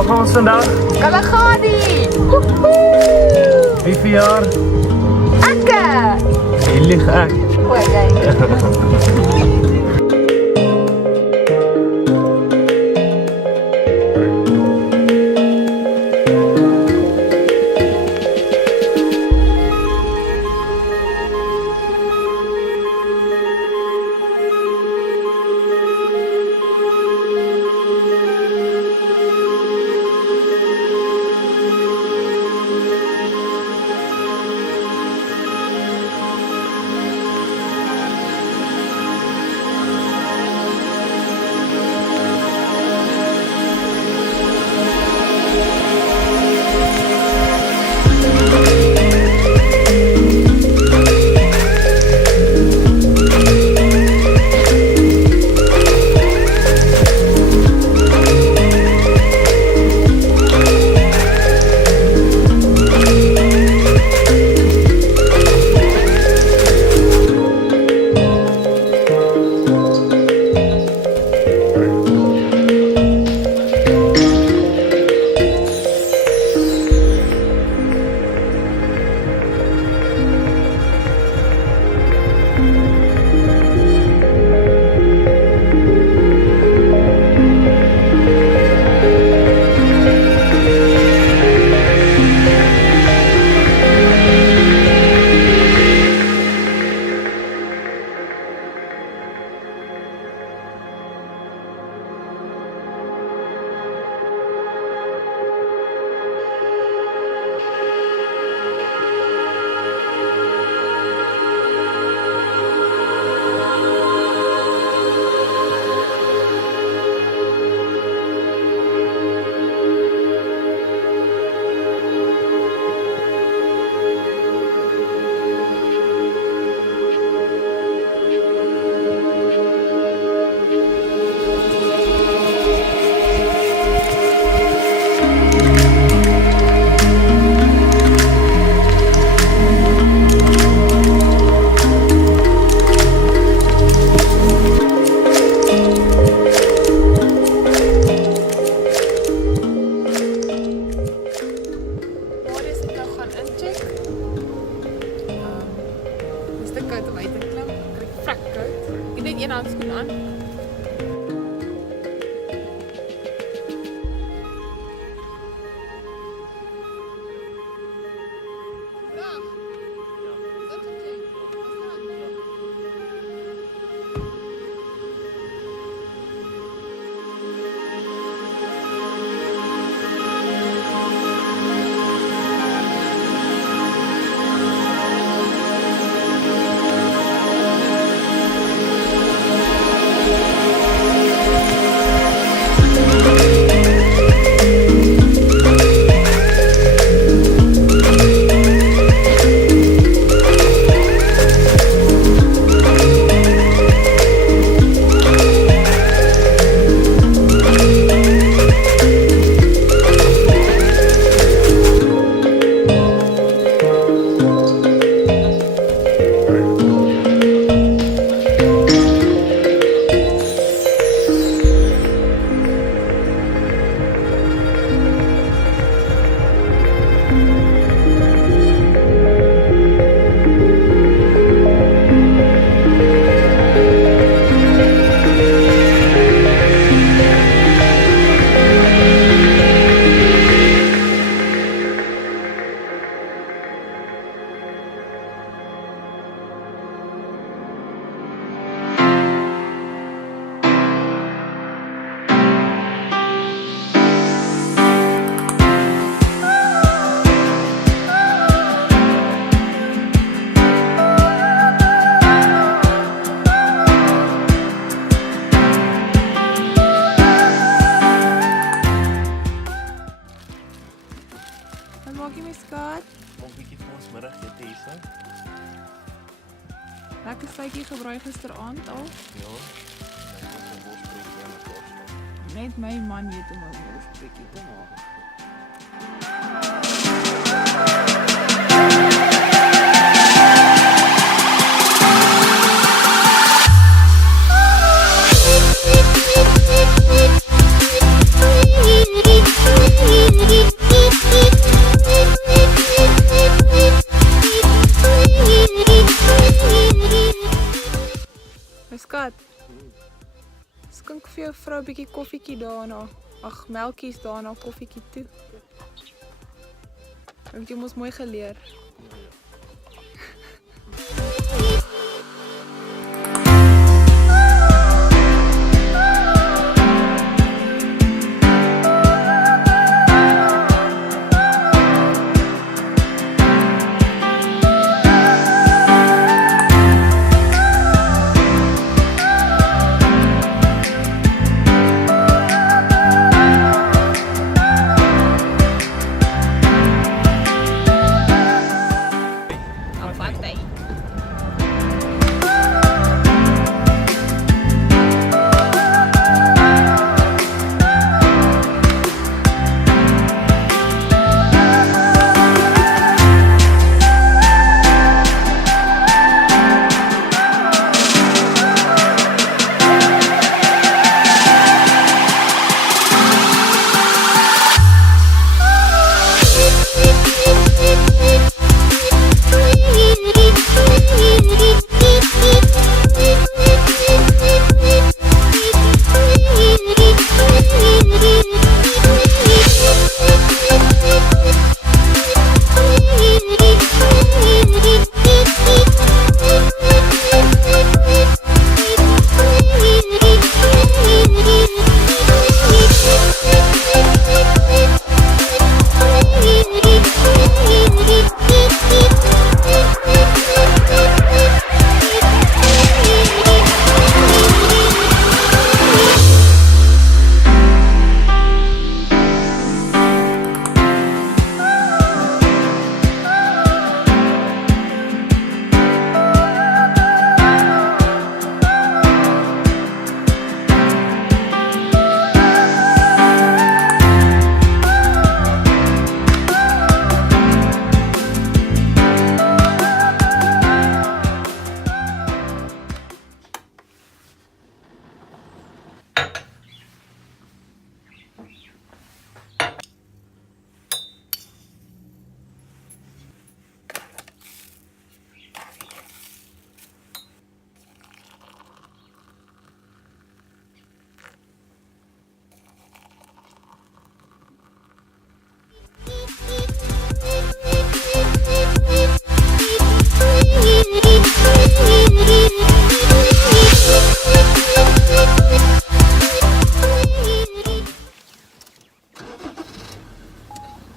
Waar gaan ons vandag? Kalahari! Wie verjaar? Akke! Jy lieg ek. Hoor jy? Lekker suikie gebraai gisteraand al. Ja. Net 'n borsbroodjie aan mekaar staan. Net my man weet om 'n borsbroodjie te maak. vir 'n bietjie koffietjie daarna. Ag, melkies daarna, koffietjie toe. Want jy mos mooi geleer.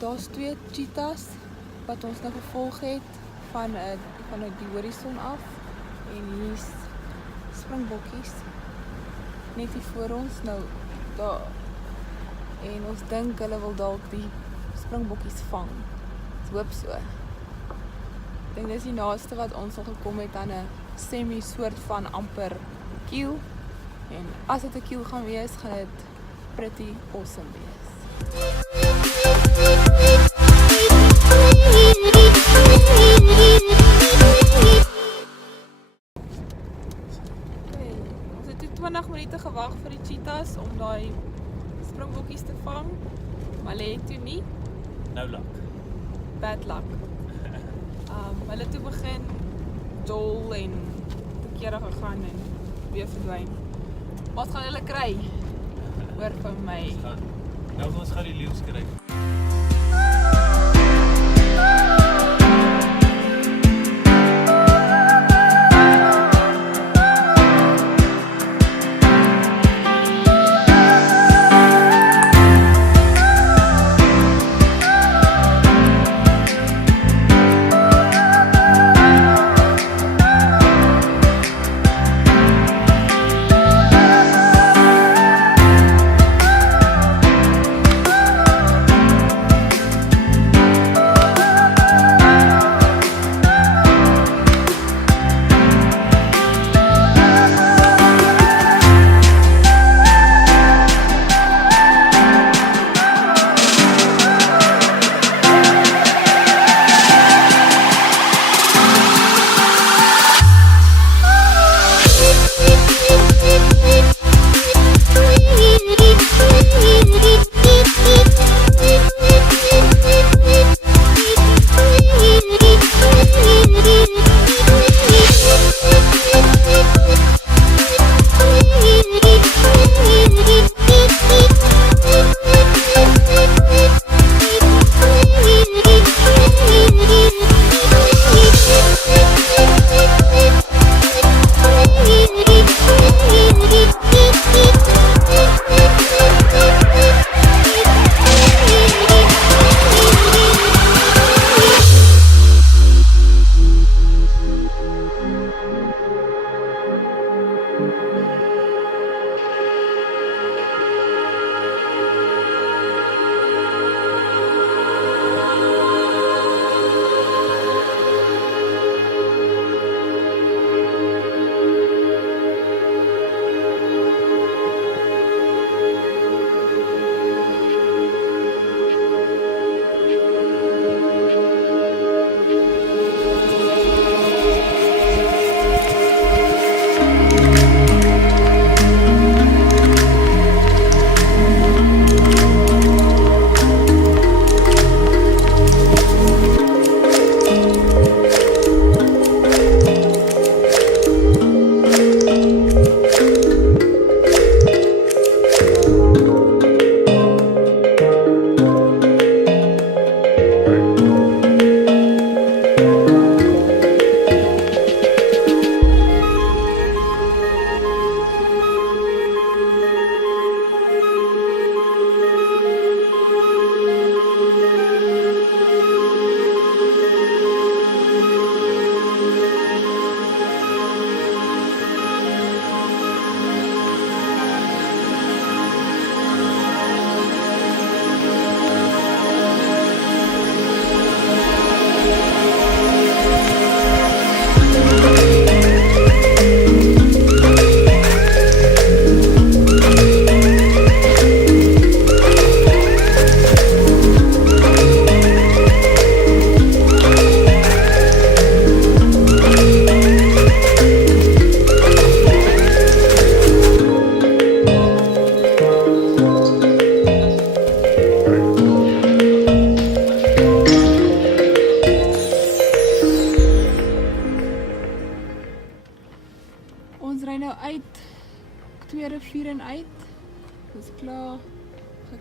Daar's 2 cheetahs wat ons nou gevolg het van die horison af en hier's springbokkies net hier voor ons nou daar en ons dink hulle wil dalk die springbokkies vang. Ek hoop so. Ek dink dis die naaste wat ons al gekom het aan 'n semi soort van amper kiel en as dit 'n kiel gaan wees, gaan dit pretty awesome wees. Ons het 20 minute gewag vir die cheetahs om daai springbokkies te vang, maar hulle het toe nie. No luck. Bad luck. Hulle toe begin dol en te kere gegaan en weer verdwyn. Wat gaan hulle kry? Hoor van my. Nou ons gaan die leeu's kry.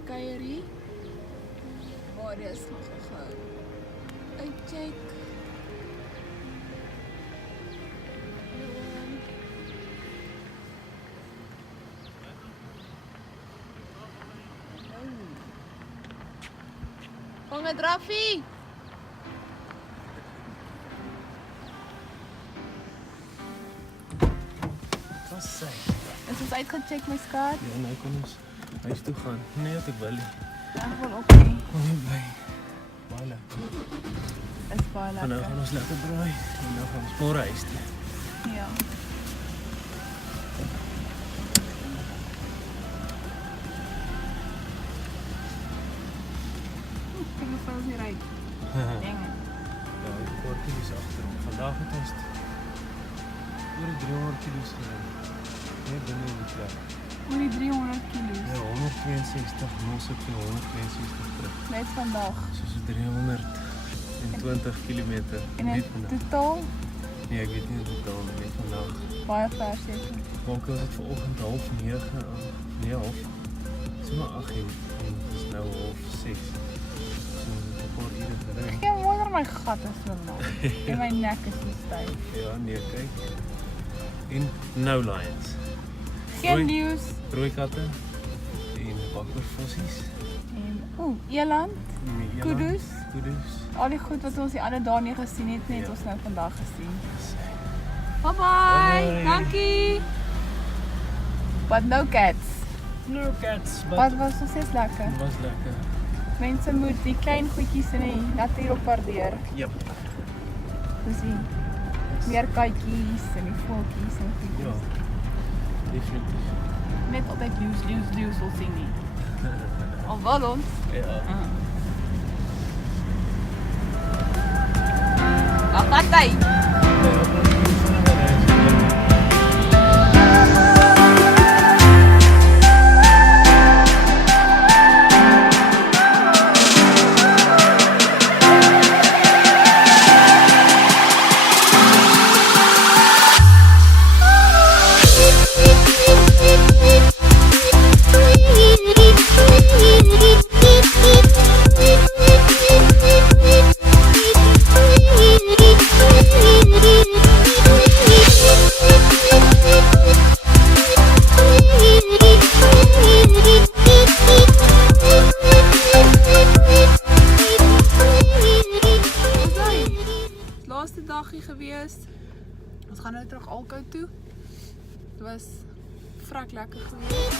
kuier hier. Maar dit is nog gou. Uitcheck. Kom met Raffie. Wat sê? Is ons uitgecheckt my skat? Ja, nou kan ons huis toe gaan. Nee, wat ek wil nie. Ek wil ook nie. Kom nie by. Baie lekker. Is baie En nou lekker. gaan ons lekker braai. En nou gaan ons môre huis toe. Ja. Kijk hoe veel hier rijdt. Dingen. Ja, die paar kilo's agterom. Vandag het ons oor die 300 kilo's gery. Nee, binne in die plek. Oor die 300 kilo's. Ja, 162, ons het vir 162 terug. Net vandag. So 320 kilometer. En Net in vandag. totaal Nee, ek weet nie in totaal, net vandag. baie ver seker. Maak ons het vanoggend 8:30, nee, half. Dis maar 8 uur en het is nou 6:30. So ons het 'n paar ure gery. Geen wonder my gat is so lank. En my nek is so styf. Ja, nee, kyk. En no lions. Geen Rooi. nieuws. Rooi katte en bakkervossies. En eland, Nee, eland, kudus. Kudus. Al die goed wat ons die ander dae nie gesien het, net Ja. ons nou vandag gesien. Sy. Bye bye. Bye. Dankie. But no cats. No cats, but Wat was nog steeds lekker. het was lekker. Mense moet die klein goedjies in die natuur op waardeer. Yep. Dis die meer katjies en die voeltjies en Ja, goedjies. definitief. Net altyd leeu's wil sien nie. Al wel ons. Ja. Wat hy? Laaste dagie gewees. Ons gaan nou terug Alkou toe. Dit was vrek lekker geweest.